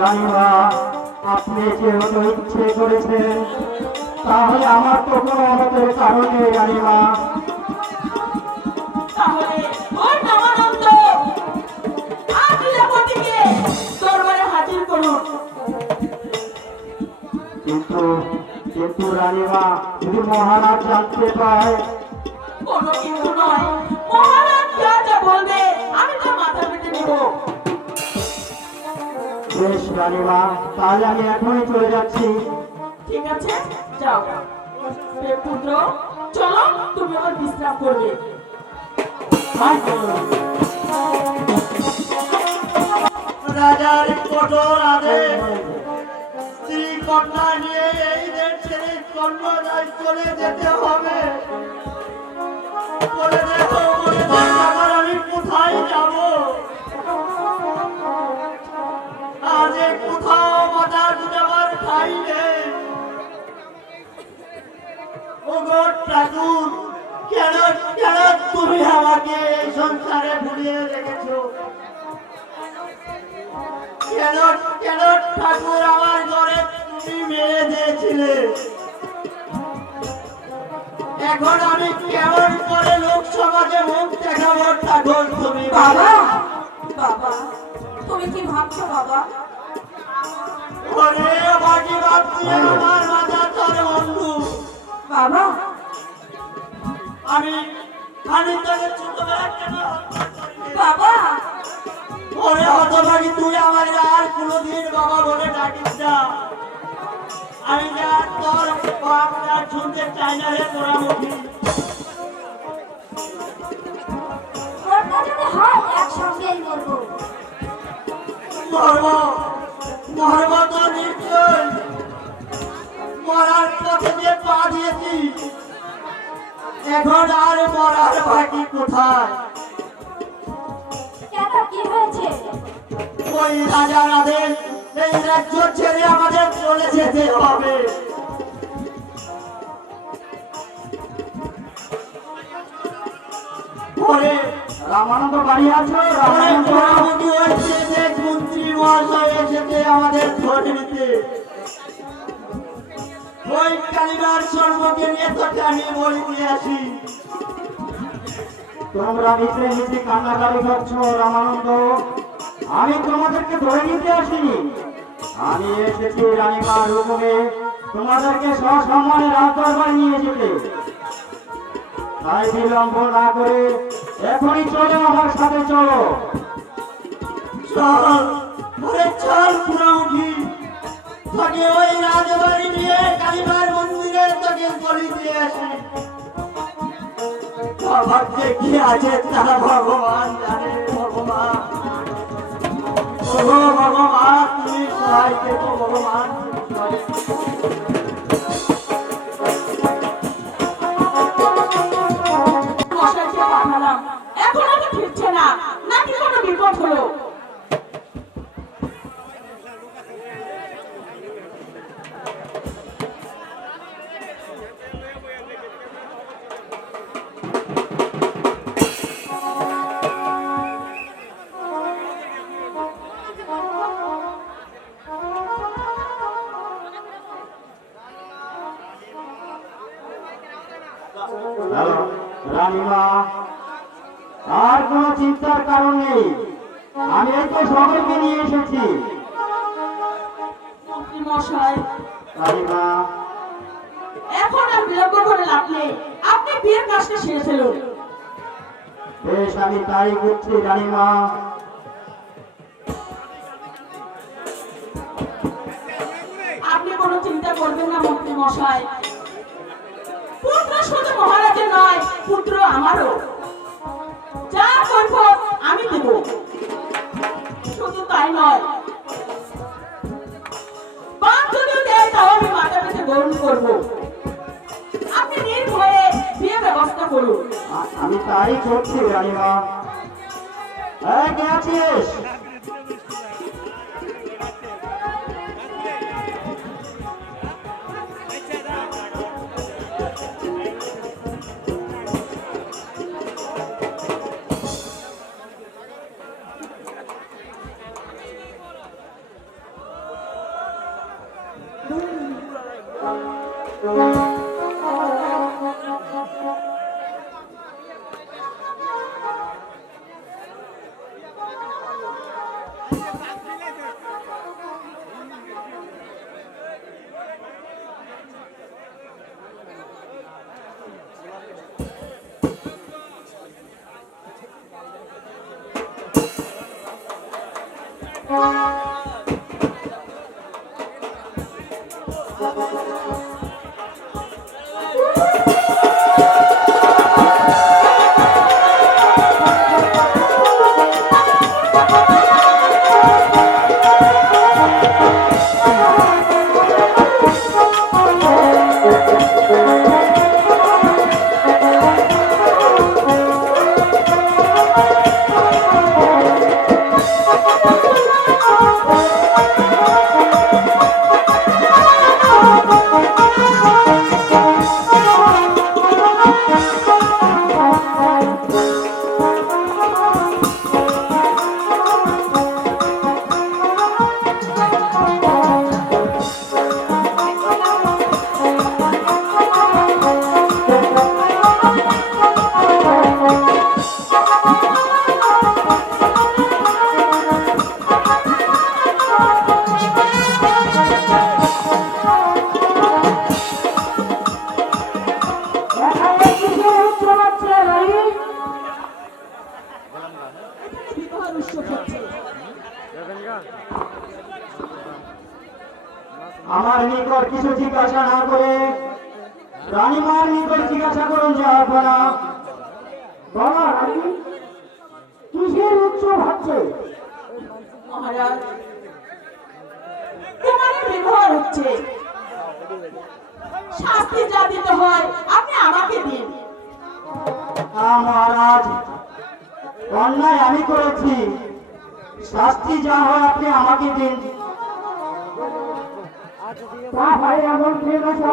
রানীমা আপনি যেহেতু ইচ্ছে করেছেন তাহলে আমার তো কোনো অমতের কারণ নেই রানীমা। তাহলে ওই নবানন্দ আর লীলাবতীকে দরবারে হাজির করুন। কিন্তু কিন্তু রানীমা যদি মহারাজ জানতে পায়? কোনো কিন্তু নয়, মহারাজ যা যা বলবে আমি তো মাথা পেতে নেব। বেশ রানীমা, তাহলে আমি এখনই চলে যাচ্ছি। ঠিক আছে, যাও। প্রেম পুত্র, চলো, তুমি আবার বিশ্রাম করবে। রাজার কঠোর আদেশ স্ত্রী কন্যা নিয়ে এই দেশ ছেড়ে কন্যাদায় চলে যেতে হবে। বলে দেখো এবার আমি কোথায় যাব? আজ কোথাও মাথা যাবার ঠাঁই নেই। ওগো ঠাকুর, কেন কেন তুমি আমাকে এই সংসারে ভুলিয়ে রেখেছো? কেন কেন ঠাকুর আমার ঘরে তুমি মেরে দিয়েছিলে? এখন আমি কেমন করে লোক সমাজে মুখ দেখাবো ঠাকুর? তুমি বাবা, বাবা, তুমি কি ভাবছো বাবা? ওরে বাকি ভাবছি আমার মাথা তোর বন্ধু। বাবা, আমি তোকে ছোটবেলা কেন হত্যা করলি? বাবা, ওরে হতভাগী, তুই আমার আর কোনোদিন বাবা বলে ডাকিস না। আমি যা তোর বাপটা শুনতে চাই না রে তোরা মুখী। ওটা যদি হয় একসঙ্গেই করবো। মরব মরব তো নিশ্চয়। মরার পথে যে পা দিয়েছি, এখন আর মরার বাকি কোথায়? কেন, কি হয়েছে? ওই রাজার আদেশ, এই রাজ্য ছেড়ে আমাদের চলে যেতে হবে। পরে রামানন্দ বাড়ি আছো? রামানন্দ মোটামুটি ওই যে দেশ মন্ত্রী মহাশয় এসেছে আমাদের খোঁজ নিতে। ওই কালিমার সর্বকে নিয়ে তোকে আমি বলি দিয়ে আসি। তোমরা নিচে নিচে কান্নাকারি করছো রামানন্দ। আমি তোমাদেরকে ধরে নিতে আসিনি, আমি এসেছি রানীমার হুকুমে তোমাদেরকে সসম্মানে রাজদরবারে নিয়ে যেতে। তাই বিলম্ব না করে এখনই চলো, আমার সাথে চলো। চল, ওরে চল পুরামুখী, তোকে ওই রাজবাড়ি নিয়ে কালিমার মন্দিরে তোকে বলি দিয়ে আসি। বাবার যে কি আছে তা ভগবান জানে। ভগবান, ওগো ভগবান, তুমি সহায় থেকো ভগবান, তুমি সহায় থেকো। মশাইকে পাঠালাম, এখনো তো ফিরছে না, নাকি কোনো বিপদ হলো? রানীমা, আর কোনো চিন্তার কারণ নেই। আমি এই তো সকলকে নিয়ে এসেছি। মন্ত্রী মশাই, রানীমা, এখন আর বিলম্ব করে লাভ নেই, আপনি বিয়ের কাজটা সেরে ফেলুন। বেশ, আমি তাই করছি রানীমা। আপনি কোনো চিন্তা করবেন না মন্ত্রী মশাই, পুত্র শুধু মহারাজের নয়, পুত্র আমারও। যা করব আমি দেব, শুধু তাই নয়, বাপ যদি দেয় তাও আমি মাথা পেতে গ্রহণ করব। আপনি নির্ভয়ে বিয়ে ব্যবস্থা করুন। আমি তাই করছি রানীমা। এই, কে আছিস? বিবাহের উৎসব হচ্ছে। আমার নিকট কিছু জিজ্ঞাসা না করে রানীমার নিকট জিজ্ঞাসা করুন যে আপনারা বলা রানী কিসের উৎসব হচ্ছে? মহারাজ, কুমারের বিবাহ হচ্ছে, শাস্তি যা দিতে হয় আপনি আমাকে দিন। মহারাজ, অন্যায় আমি করেছি, শাস্তি যা হয় আপনি আমাকে দিন। তা ভাই এমন প্রেম আছে?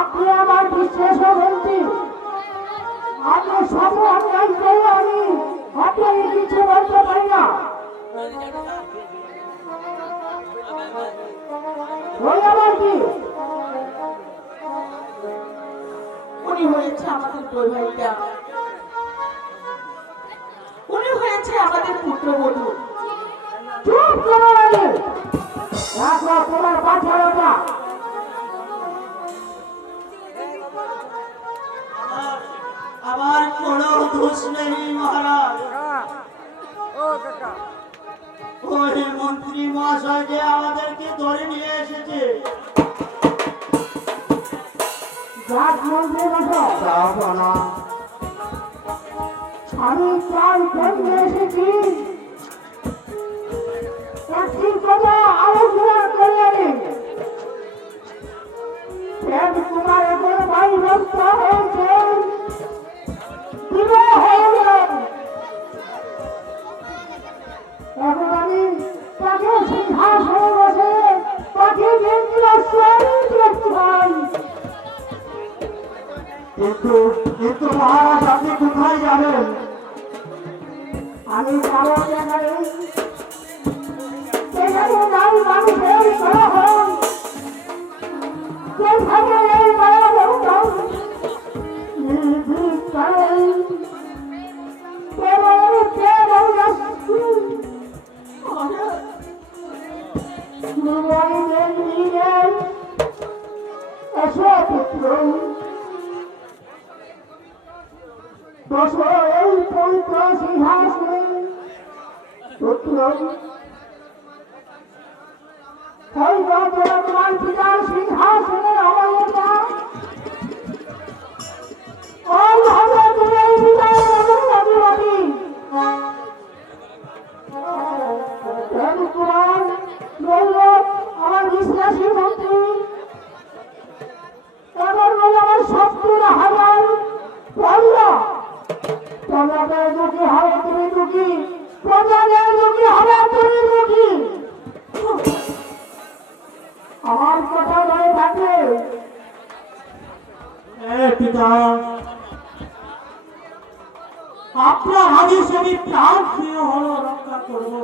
আপনি আমার বিশ্বাস বলছি, আপনার সব অন্যায় করে আমি আপনাকে কিছু বলতে পারি না। ওই আবার কি? উনি হয়েছে আমাদের বৈবাহিকা, উনি হয়েছে আমাদের পুত্রবধূ। চুপ করো রানী, দেখো তোমার বাচ্চারা আমার কোনো দোষ নেই মহারাজ। ওই মন্ত্রী মহাশয়কে আমাদেরকে ধরে নিয়ে এসেছে। আমি প্রাণ জন্মে এসেছি, একটি কথা আলোচনা করে তোমার এখন বাড়ি ব্যবস্থা হয়েছে, বিবাহ হয়ে গেল। এখন আমি তাকে সিংহাসনে বসে তাকে দেখতে পাই। কিন্তু মহারাজ, আপনি কোথায় যাবেন? আমি যাব যেখানে নারী মানুষের সহন, যেখানে এই মায়া পুত্র ওই তোরা তোমার পিতার সিংহাসনে অবহিত ওই হবে তুমি এই পিতার অধিপতি কুমার বলল আমার বিশ্বাসী মন্ত্রী এবার বলে আমার 70,000 বলল তোমাদের দুঃখী হবে তুমি দুঃখী প্রজাদের দুঃখী হবে তুমি দুঃখী আমার কথা ধরে থাকে পিতা আপনার আদেশ আমি প্রাণ প্রিয় হলো রক্ষা করব।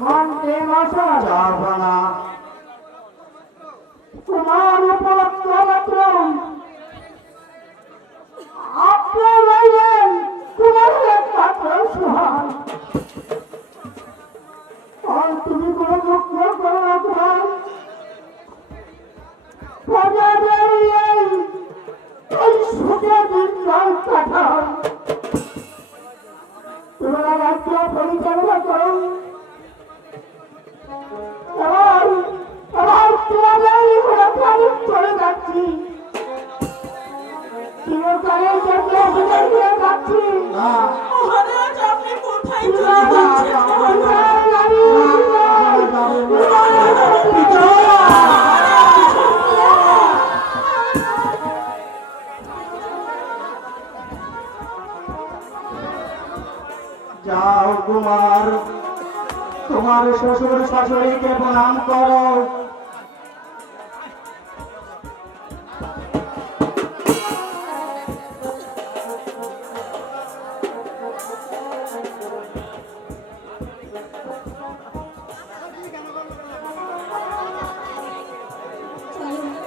মন্ত্রী মশাই যাবে না তোমার উপলক্ষ মাত্র আপনার রইলেন তোমার একমাত্র সহায় আর তুমি কোনো দুঃখ করো না তোমার প্রজাদের এই সুখে দিনকাল কাটাও তোমরা রাজ্য পরিচালনা করো এবার তোমাদের আমি চলে যাচ্ছি চিরকালের জন্য বিদায় দিয়ে যাচ্ছি মহারাজ আপনি কোথায় চলে যাচ্ছেন? যাও কুমার তোমার শ্বশুর শাশুড়িকে প্রণাম করো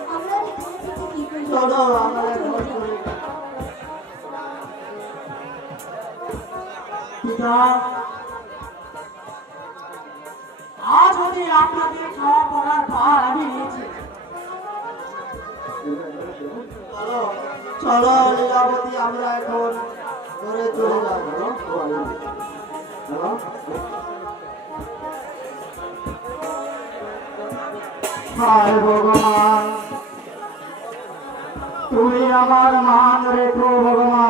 আমরা এখান থেকে কি করি? চলো আমরা এখন চলি। পিতা আজ যদি আপনাদের খাওয়া পড়ার ভার আমি নিয়েছি চলো চলো লীলাবতী আমরা এখন ঘরে চলে যাবো। হায় ভগবান তুমি আমার মান রেখো ভগবান